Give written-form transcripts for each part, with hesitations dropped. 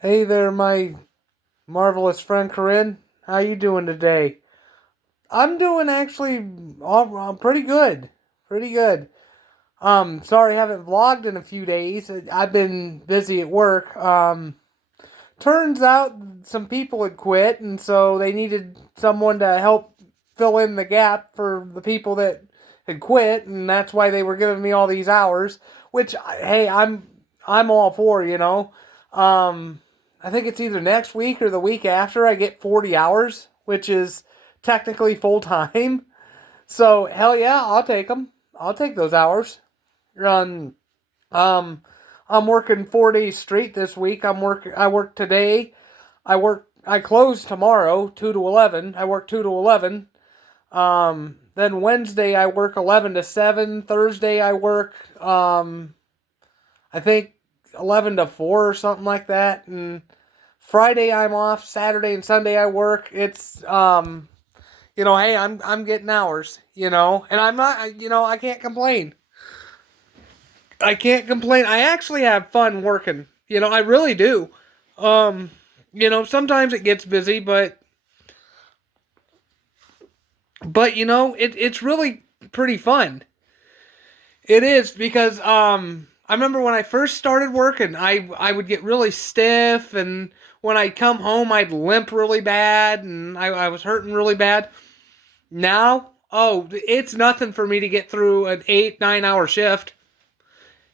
Hey there, my marvelous friend Corinne. How you doing today? I'm doing actually pretty good. Pretty good. Sorry I haven't vlogged in a few days. I've been busy at work. Turns out some people had quit, and so they needed someone to help fill in the gap for the people that had quit, and that's why they were giving me all these hours. Which, hey, I'm all for. Um, I think it's either next week or the week after I get 40 hours, which is technically full time. So hell yeah, I'll take them. I'll take those hours. Um, um, I'm working 4 days straight this week. I work today. I close tomorrow, 2 to 11. I work 2 to 11. Then Wednesday I work 11 to 7. Thursday I work I think 11 to 4 or something like that. And Friday I'm off. Saturday and Sunday I work. It's hey, I'm getting hours, and I'm not, I can't complain. I can't complain. I actually have fun working. I really do. Um, sometimes it gets busy, but it's really pretty fun. It is because I remember when I first started working, I would get really stiff, and when I'd come home I'd limp really bad, and I was hurting really bad. Now, oh, it's nothing for me to get through an 8, 9 hour shift.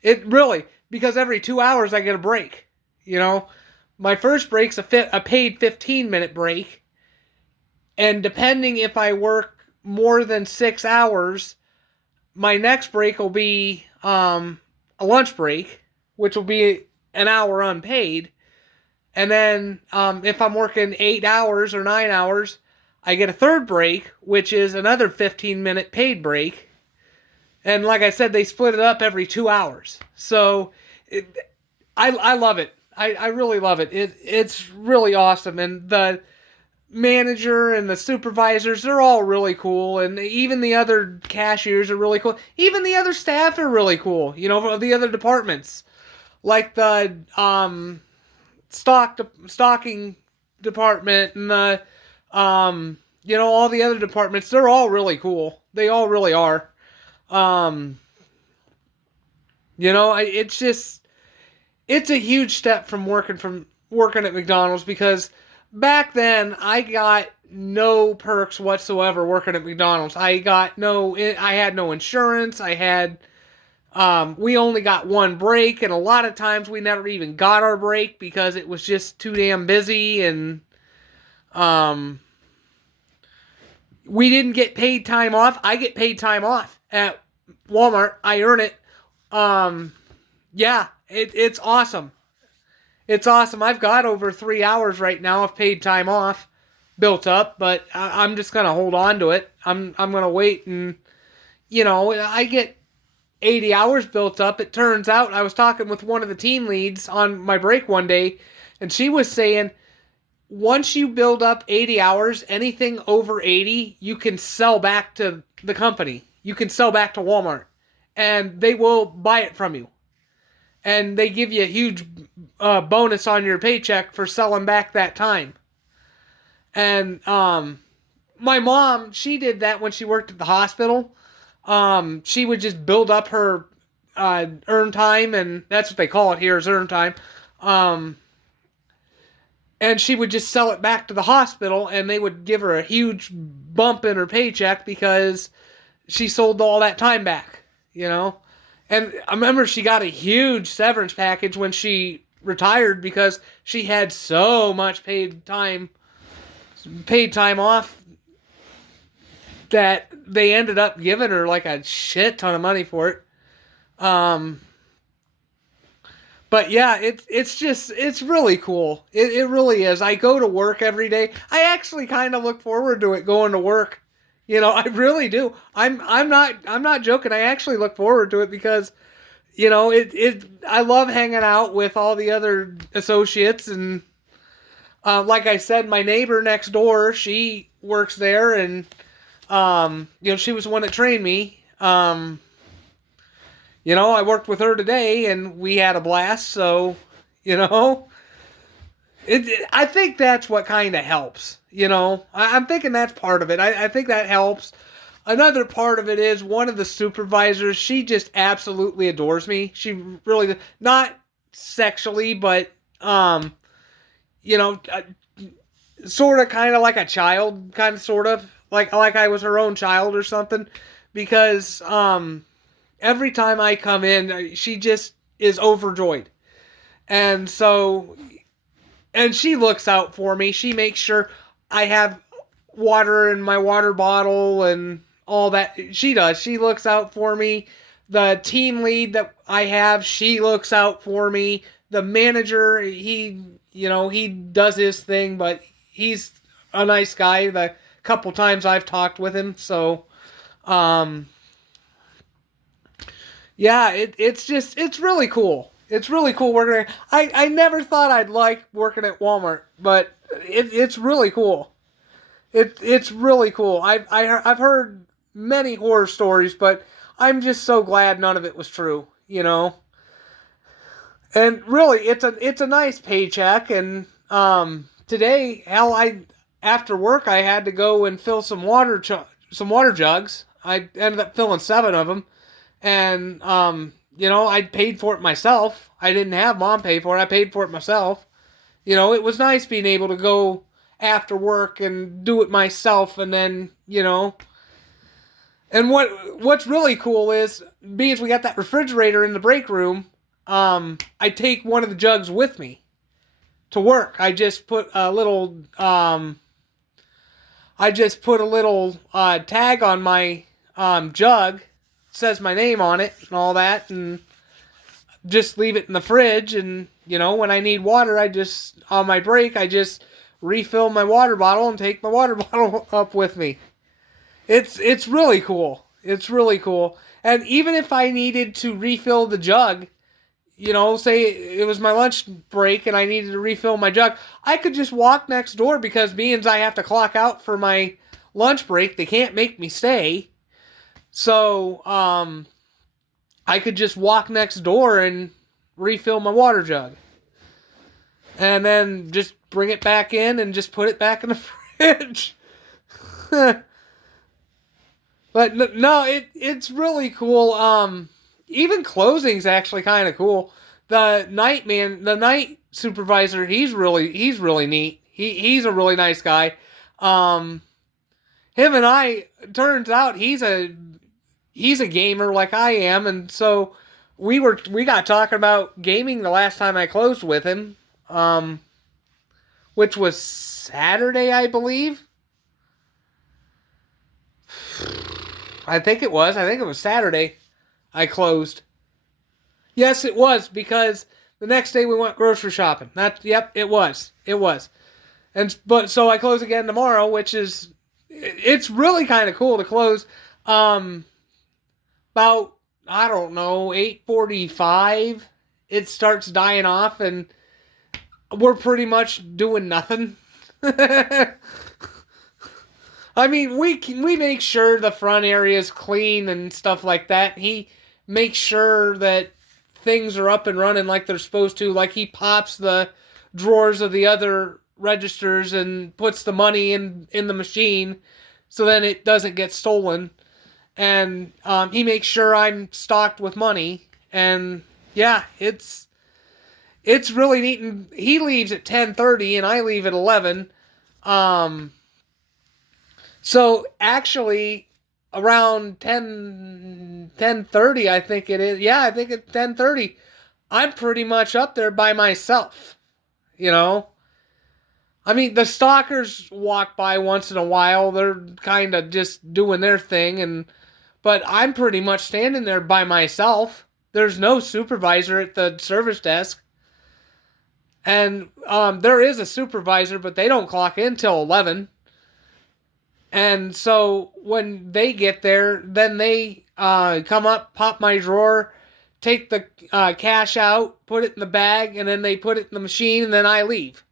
It really, because every 2 hours I get a break. You know, my first break's a paid 15-minute break, and depending if I work more than 6 hours, my next break will be a lunch break, which will be an hour unpaid. And then if I'm working 8 hours or 9 hours, I get a third break, which is another 15-minute paid break. And like I said, they split it up every 2 hours. So I love it. I really love it. It's really awesome. And the manager and the supervisors, they're all really cool. And even the other cashiers are really cool. Even the other staff are really cool, the other departments. Like the stocking department and the all the other departments, they're all really cool. They all really are. Um, it's just it's a huge step from working at McDonald's because back then I got no perks whatsoever working at McDonald's. I had no insurance. We only got one break, and a lot of times we never even got our break because it was just too damn busy, and um, we didn't get paid time off. I get paid time off at Walmart. I earn it. Um, yeah, it's awesome. It's awesome. I've got over 3 hours right now of paid time off built up, but I'm just gonna hold on to it. I'm gonna wait, and I get 80 hours built up. It turns out I was talking with one of the team leads on my break one day, and she was saying once you build up 80 hours, anything over 80, you can sell back to the company. You can sell back to Walmart, and they will buy it from you. And they give you a huge bonus on your paycheck for selling back that time. And my mom, she did that when she worked at the hospital. She would just build up her earn time, and that's what they call it here is earn time. Um, and she would just sell it back to the hospital, and they would give her a huge bump in her paycheck because she sold all that time back, you know? And I remember she got a huge severance package when she retired because she had so much paid time off that they ended up giving her like a shit ton of money for it. Um, but yeah, it's really cool. It really is. I go to work every day. I actually kind of look forward to it going to work. I really do. I'm not joking. I actually look forward to it because it I love hanging out with all the other associates, and like I said, my neighbor next door, she works there, and she was the one that trained me. I worked with her today, and we had a blast. So, you know, I think that's what kind of helps. I'm thinking that's part of it. I think that helps. Another part of it is one of the supervisors. She just absolutely adores me. She really, not sexually, but you know, sort of, kind of like a child, kind of, sort of like I was her own child or something. Because every time I come in, she just is overjoyed, and so and she looks out for me. She makes sure I have water in my water bottle and all that. She does. She looks out for me. The team lead that I have, she looks out for me. The manager, he does his thing, but he's a nice guy. The couple times I've talked with him, so um, yeah, it's really cool. It's really cool working. I never thought I'd like working at Walmart, but it's really cool. It's really cool. I've heard many horror stories, but I'm just so glad none of it was true. And really, it's a nice paycheck. And today, hell, I after work I had to go and fill some water jugs. I ended up filling 7 of them, and I paid for it myself. I didn't have mom pay for it. I paid for it myself. It was nice being able to go after work and do it myself, and then and what's really cool is, because we got that refrigerator in the break room, I take one of the jugs with me to work. I just put a little tag on my jug, says my name on it and all that, and just leave it in the fridge. And when I need water, on my break, I just refill my water bottle and take my water bottle up with me. It's really cool. It's really cool. And even if I needed to refill the jug, say it was my lunch break and I needed to refill my jug, I could just walk next door, because being I have to clock out for my lunch break, they can't make me stay. So, I could just walk next door and refill my water jug. And then just bring it back in and just put it back in the fridge. But no, it's really cool. Even closing's actually kind of cool. The night supervisor, he's really neat. He's a really nice guy. Him and I, turns out he's a gamer like I am, and so we got talking about gaming the last time I closed with him, which was Saturday, I believe. I think it was Saturday I closed. Yes, it was, because the next day we went grocery shopping. Yep, it was. But so I close again tomorrow, which is, it's really kind of cool to close about, I don't know, 8:45. It starts dying off and we're pretty much doing nothing. I mean, we make sure the front area is clean and stuff like that. He makes sure that things are up and running like they're supposed to. Like, he pops the drawers of the other registers and puts the money in the machine, so then it doesn't get stolen. And he makes sure I'm stocked with money. And yeah, it's really neat. And he leaves at 10:30 and I leave at 11. So actually, around 10:30, I think it is. Yeah, I think it's 10:30. I'm pretty much up there by myself. I mean, the stalkers walk by once in a while. They're kind of just doing their thing, but I'm pretty much standing there by myself. There's no supervisor at the service desk. And there is a supervisor, but they don't clock in till 11. And so when they get there, then they come up, pop my drawer, take the cash out, put it in the bag, and then they put it in the machine, and then I leave.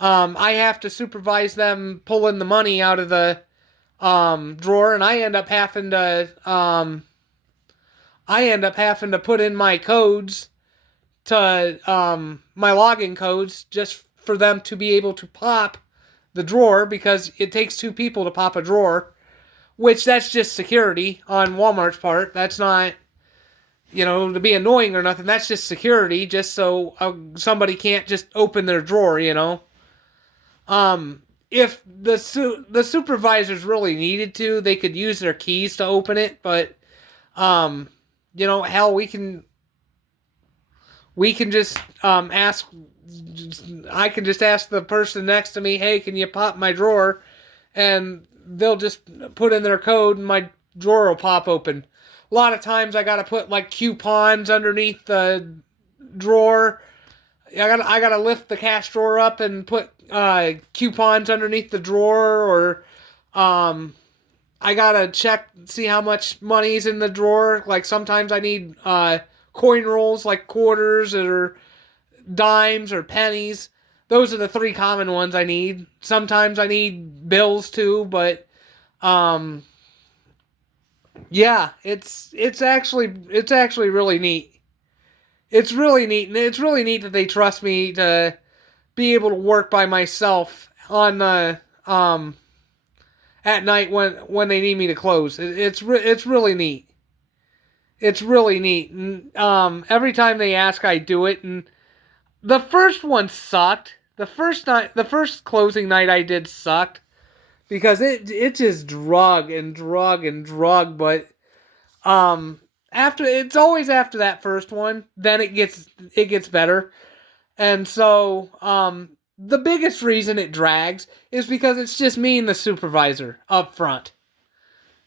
I have to supervise them pulling the money out of the drawer, and I end up having to put in my codes, to my login codes, just for them to be able to pop the drawer, because it takes 2 people to pop a drawer, which that's just security on Walmart's part. That's not, to be annoying or nothing. That's just security, just so somebody can't just open their drawer, If the supervisors really needed to, they could use their keys to open it, but, hell, we can just ask. I can just ask the person next to me, hey, can you pop my drawer? And they'll just put in their code and my drawer will pop open. A lot of times I gotta put like coupons underneath the drawer. I gotta lift the cash drawer up and put coupons underneath the drawer, or I gotta see how much money's in the drawer. Like sometimes I need coin rolls, like quarters or dimes or pennies. Those are the 3 common ones I need. Sometimes I need bills too, but yeah, it's actually really neat. It's really neat, and it's really neat that they trust me to be able to work by myself on at night when they need me to close. It's really neat. It's really neat, and every time they ask, I do it. And the first one sucked. The first closing night I did sucked because it just drug and drug and drug. But it's always after that first one, then it gets better. And so the biggest reason it drags is because it's just me and the supervisor up front.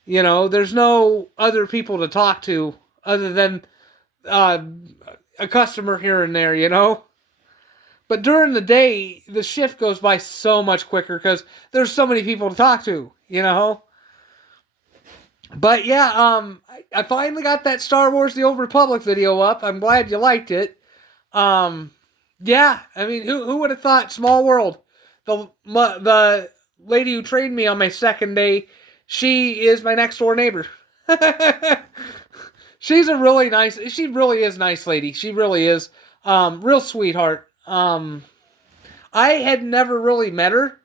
There's no other people to talk to other than a customer here and there. But during the day, the shift goes by so much quicker because there's so many people to talk to, But yeah, I finally got that Star Wars The Old Republic video up. I'm glad you liked it. Yeah, I mean, who would have thought? Small world. The lady who trained me on my second day, she is my next door neighbor. She really is a nice lady. She really is. Real sweetheart. I had never really met her.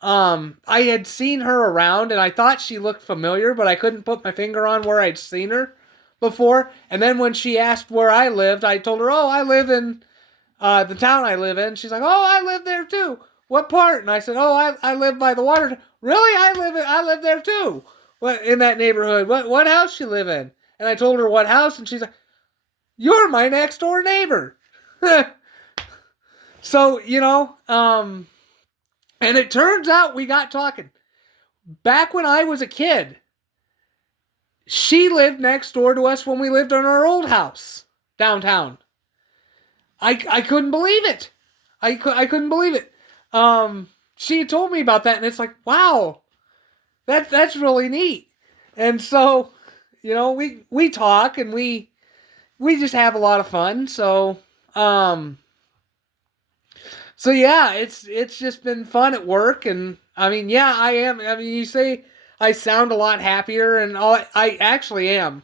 I had seen her around and I thought she looked familiar, but I couldn't put my finger on where I'd seen her before. And then when she asked where I lived, I told her, I live in the town I live in. She's like, I live there too. What part? And I said, I live by the water. Really? I live there too. What, in that neighborhood? What house you live in? And I told her what house, and she's like, you're my next door neighbor. So, and it turns out we got talking. Back when I was a kid, she lived next door to us when we lived in our old house downtown. I couldn't believe it. I couldn't believe it. She told me about that, and it's like, wow, that's really neat. And so, we talk and we just have a lot of fun. So yeah, it's just been fun at work, and I mean, yeah, I am. I mean, you say I sound a lot happier, and I actually am.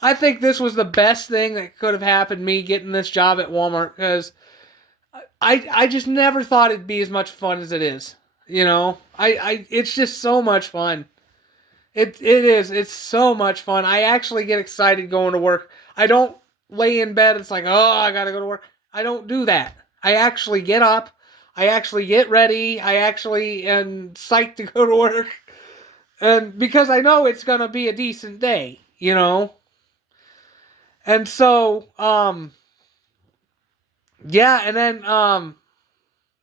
I think this was the best thing that could have happened to me getting this job at Walmart, because I just never thought it'd be as much fun as it is. It's just so much fun. It is. It's so much fun. I actually get excited going to work. I don't lay in bed. It's like, I gotta go to work. I don't do that. I actually get up. I actually get ready. I actually am psyched to go to work. And because I know it's gonna be a decent day, And so, yeah, and then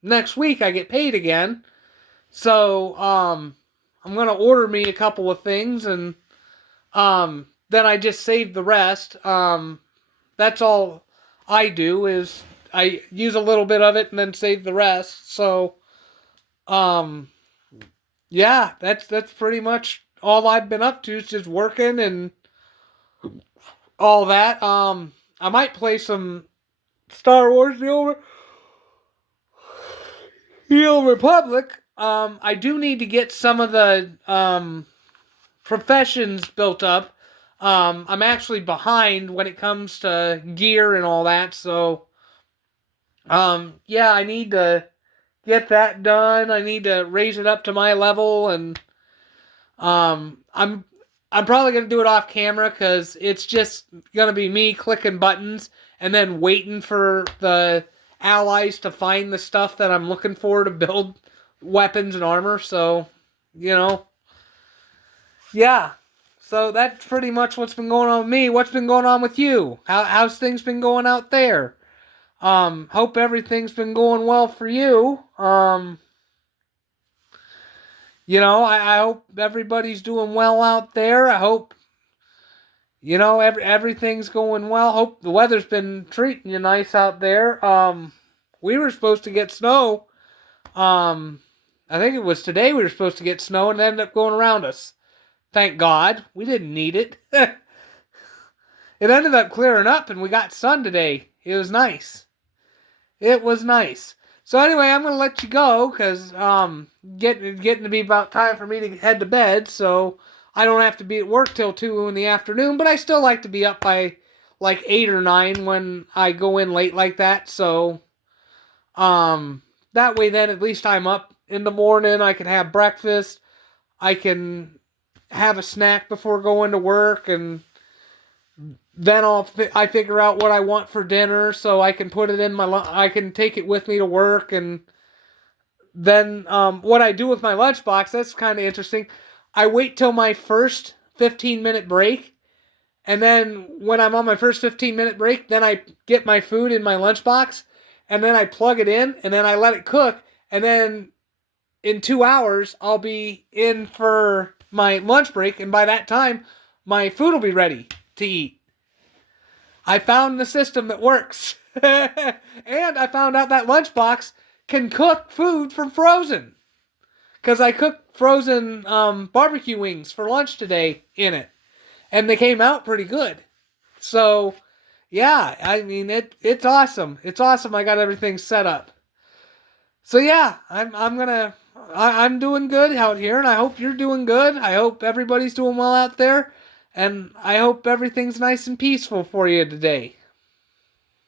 next week I get paid again. So, I'm gonna order me a couple of things, and then I just save the rest. That's all I do, is I use a little bit of it and then save the rest. So, yeah, that's pretty much all I've been up to, is just working and all that. I might play some Star Wars The Old Republic. I do need to get some of the professions built up. I'm actually behind when it comes to gear and all that, so Yeah, I need to get that done. I need to raise it up to my level, and I'm probably gonna do it off camera because it's just gonna be me clicking buttons and then waiting for the allies to find the stuff that I'm looking for to build weapons and armor. So, you know, yeah. So that's pretty much what's been going on with me. What's been going on with you? How's things been going out there? Hope everything's been going well for you. I hope everybody's doing well out there. I hope, everything's going well. Hope the weather's been treating you nice out there. We were supposed to get snow. Um, I think it was today we were supposed to get snow and it ended up going around us. Thank God. We didn't need it. It ended up clearing up and we got sun today. It was nice. It was nice. So anyway, I'm gonna let you go because getting to be about time for me to head to bed. So I don't have to be at work till 2 in the afternoon. But I still like to be up by like 8 or 9 when I go in late like that. So that way then at least I'm up in the morning. I can have breakfast. I can have a snack before going to work, and then I figure out what I want for dinner, so I can put it in I can take it with me to work, and then what I do with my lunchbox, that's kind of interesting. I wait till my first 15-minute break, and then when I'm on my first 15-minute break, then I get my food in my lunchbox, and then I plug it in, and then I let it cook, and then in 2 hours I'll be in for my lunch break, and by that time my food will be ready to eat. I found the system that works. And I found out that Lunchbox can cook food from frozen. Because I cooked frozen barbecue wings for lunch today in it. And they came out pretty good. So, yeah, I mean, it's awesome. It's awesome I got everything set up. So, yeah, I'm doing good out here, and I hope you're doing good. I hope everybody's doing well out there. And I hope everything's nice and peaceful for you today.